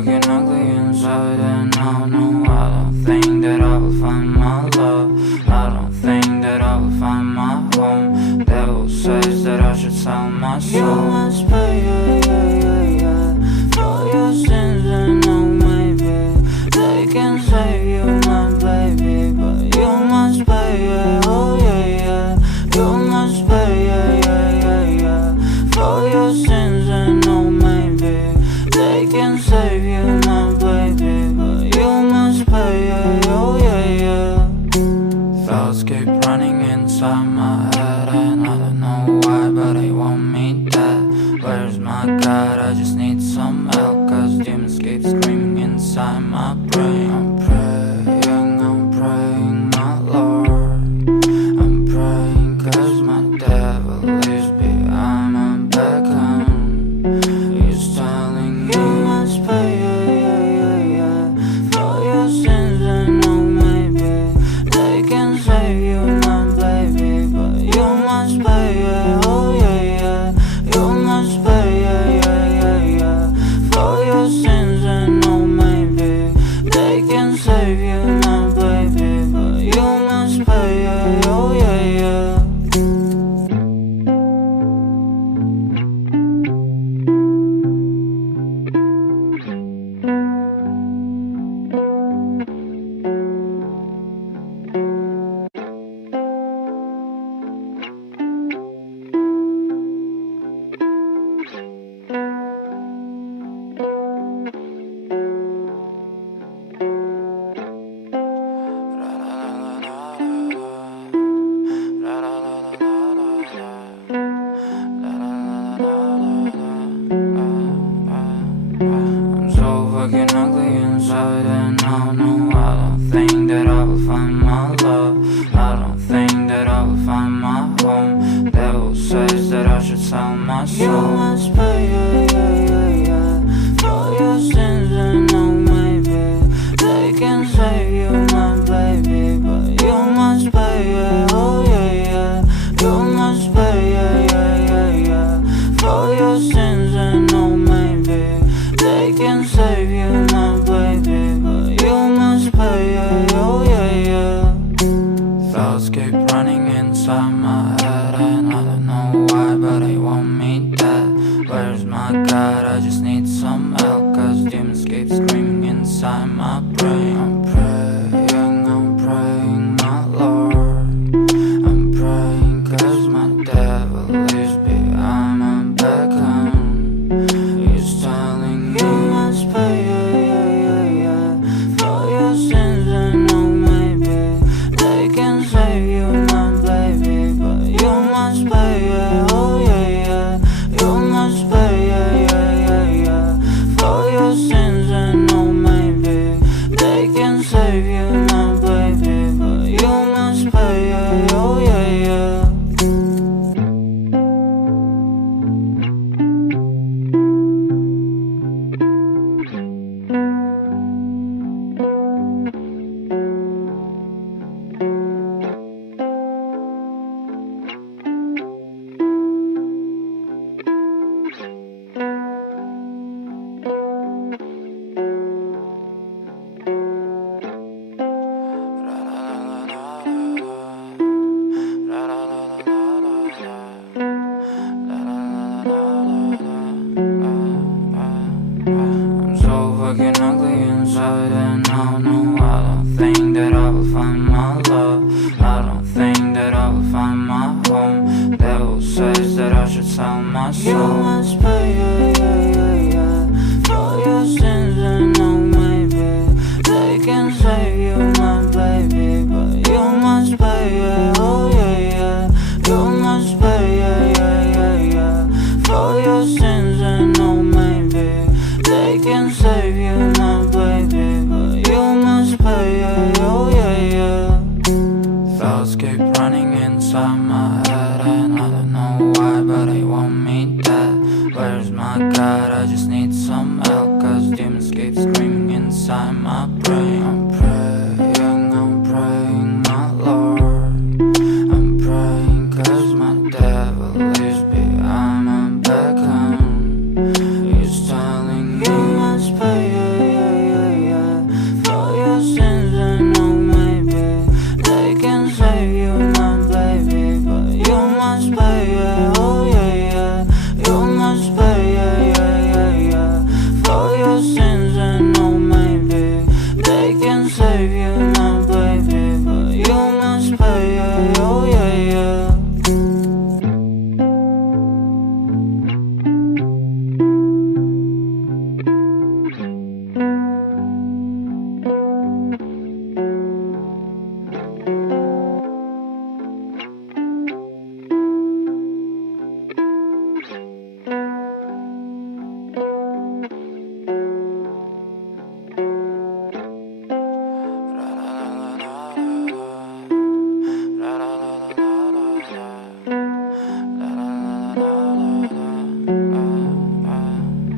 fucking ugly inside, and I don't think that I will find my love. I don't think that I will find my home. Devil says that I should sell my soul. You must pay, for your sins, and maybe they can save you, my baby, but you must pay, oh yeah, you must pay, for your sins, and maybe they can save you, my baby, but you must pay, oh yeah. Thoughts keep running inside my head, and I don't know why, but they want me dead. Where's my God? I just need some help, cause demons keep screaming inside my brain. I'm praying, my Lord. I'm praying cause my devil is behind my back home. He's telling me you must pay, for your sins, and maybe they can save you, my baby, but you must pay, oh yeah, you must pay, for your sins, and maybe they can save you, my baby, but you must pay, oh yeah. I'm so fucking ugly inside, and I don't think that I will find my love. I don't think that I will find my home. Devil says that I should sell my soul. You must pay, for your sins, and maybe they can save you, my baby, but you must pay, oh yeah, you must pay, for your sins, and maybe they can save you, my baby, but you must pay, oh yeah. Thoughts keep running inside my head, and I don't know why, but they want me dead. Where's my God? I just need some help, cause demons keep screaming inside my brain. I'm praying, my Lord. I'm praying cause my devil is behind my back home. He's telling me you must pay, for your sins, and maybe they can save you, my baby, but you must pay, oh yeah, you must pay, for your sins, and maybe they can save you, my baby, but you must pay, oh yeah. I'm so fucking ugly inside, and I don't think that I will find my love. I don't think that I will find my home. Devil says that I should sell my soul. You must pay, for your sins, and maybe they can save you, my baby, but you must pay, oh yeah, you must pay, for your sins, and maybe they can save you, my baby, but you must pay, oh yeah. Thoughts keep running inside my head, and I don't know why, but they want me dead. Where's my God? I just need some help, cause demons keep screaming inside my brain. I'm praying, my Lord. I'm praying cause my devil is behind my back home. He's telling me you must pay, your sins and oh maybe they can save you, my baby, but you must pay, yeah, oh yeah, yeah.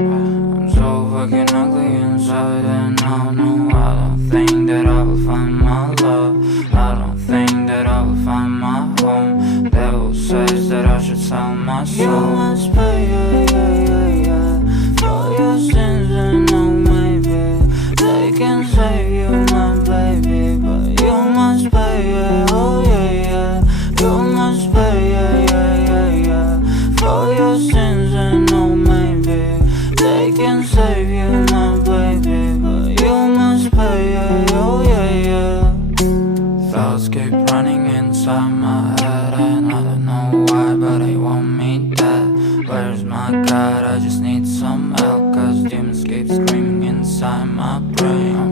I'm so fucking ugly inside and I don't think that I will find my love. I don't think that I will find my home. Devil says that I should sell my soul. You must pay, yeah, yeah, yeah, yeah, for your sins and oh maybe they can save you, my baby, but you must pay, yeah, oh yeah, yeah. You must pay, yeah, yeah, yeah, yeah, for your sins and oh maybe they can save you, my baby, but you must pay, yeah, oh yeah, yeah. Thoughts keep running inside my head and I don't know why, but they want me dead. Where's my God? I just need some help, cause demons keep screaming inside my brain.